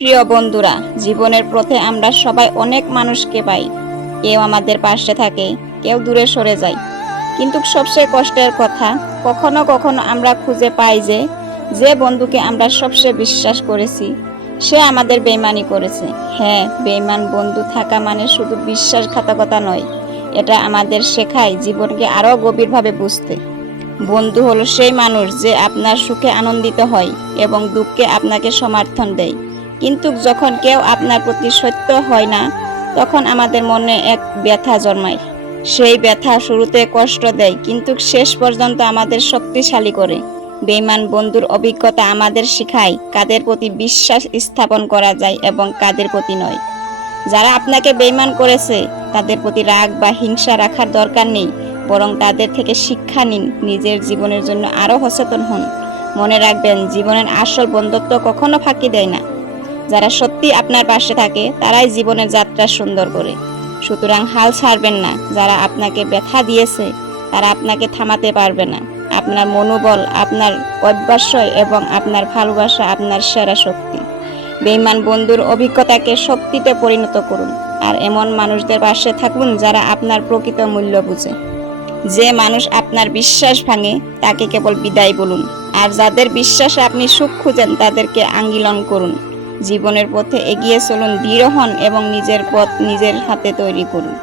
প্রিয় বন্ধুরা, জীবনের পথে আমরা সবাই অনেক মানুষকে পাই। কেউ আমাদের পাশে থাকে, কেউ দূরে সরে যায়। কিন্তু সবচেয়ে কষ্টের কথা, কখনো কখনো আমরা খুঁজে পাই যে যে বন্ধুকে আমরা সবচেয়ে বিশ্বাস করেছি, সে আমাদের বেইমানি করেছে। হ্যাঁ বেইমান বন্ধু থাকা মানে শুধু বিশ্বাসঘাতকতা নয়, এটা আমাদের শেখায় জীবনকে আরও গভীরভাবে বুঝতে। বন্ধু হলো সেই মানুষ যে আপনার সুখে আনন্দিত হয় এবং দুঃখে আপনাকে সমর্থন দেয়। কিন্তু যখন কেউ আপনার প্রতি সত্য হয় না, তখন আমাদের মনে এক ব্যথা জন্মায়। সেই ব্যথা শুরুতে কষ্ট দেয়, কিন্তু শেষ পর্যন্ত আমাদের শক্তিশালী করে। বেইমান বন্ধুর অভিজ্ঞতা আমাদের শেখায় কাদের প্রতি বিশ্বাস স্থাপন করা যায় এবং কাদের প্রতি নয়। যারা আপনাকে বেইমান করেছে, তাদের প্রতি রাগ বা হিংসা রাখার দরকার নেই, বরং তাদের থেকে শিক্ষা নিন, নিজের জীবনের জন্য আরও সচেতন হন। মনে রাখবেন, জীবনের আসল বন্ধুত্ব কখনো ফাঁকি দেয় না। যারা সত্যি আপনার পাশে থাকে, তারাই জীবনের যাত্রা সুন্দর করে। সুতরাং হাল ছাড়বেন না। যারা আপনাকে ব্যথা দিয়েছে, তারা আপনাকে থামাতে পারবে না। আপনার মনোবল, আপনার অভ্যাসয় এবং আপনার ভালোবাসা আপনার সেরা শক্তি। বেইমান বন্ধুর অভিজ্ঞতাকে শক্তিতে পরিণত করুন। আর এমন মানুষদের পাশে থাকুন যারা আপনার প্রকৃত মূল্য বুঝে। যে মানুষ আপনার বিশ্বাস ভাঙে, তাকে কেবল বিদায় বলুন। আর যাদের বিশ্বাসে আপনি সুখ খুঁজেন, তাদেরকে আঙ্গিলন করুন। জীবনের পথে এগিয়ে চলুন দৃঢ় হন এবং নিজের পথ নিজের হাতে তৈরি করুন।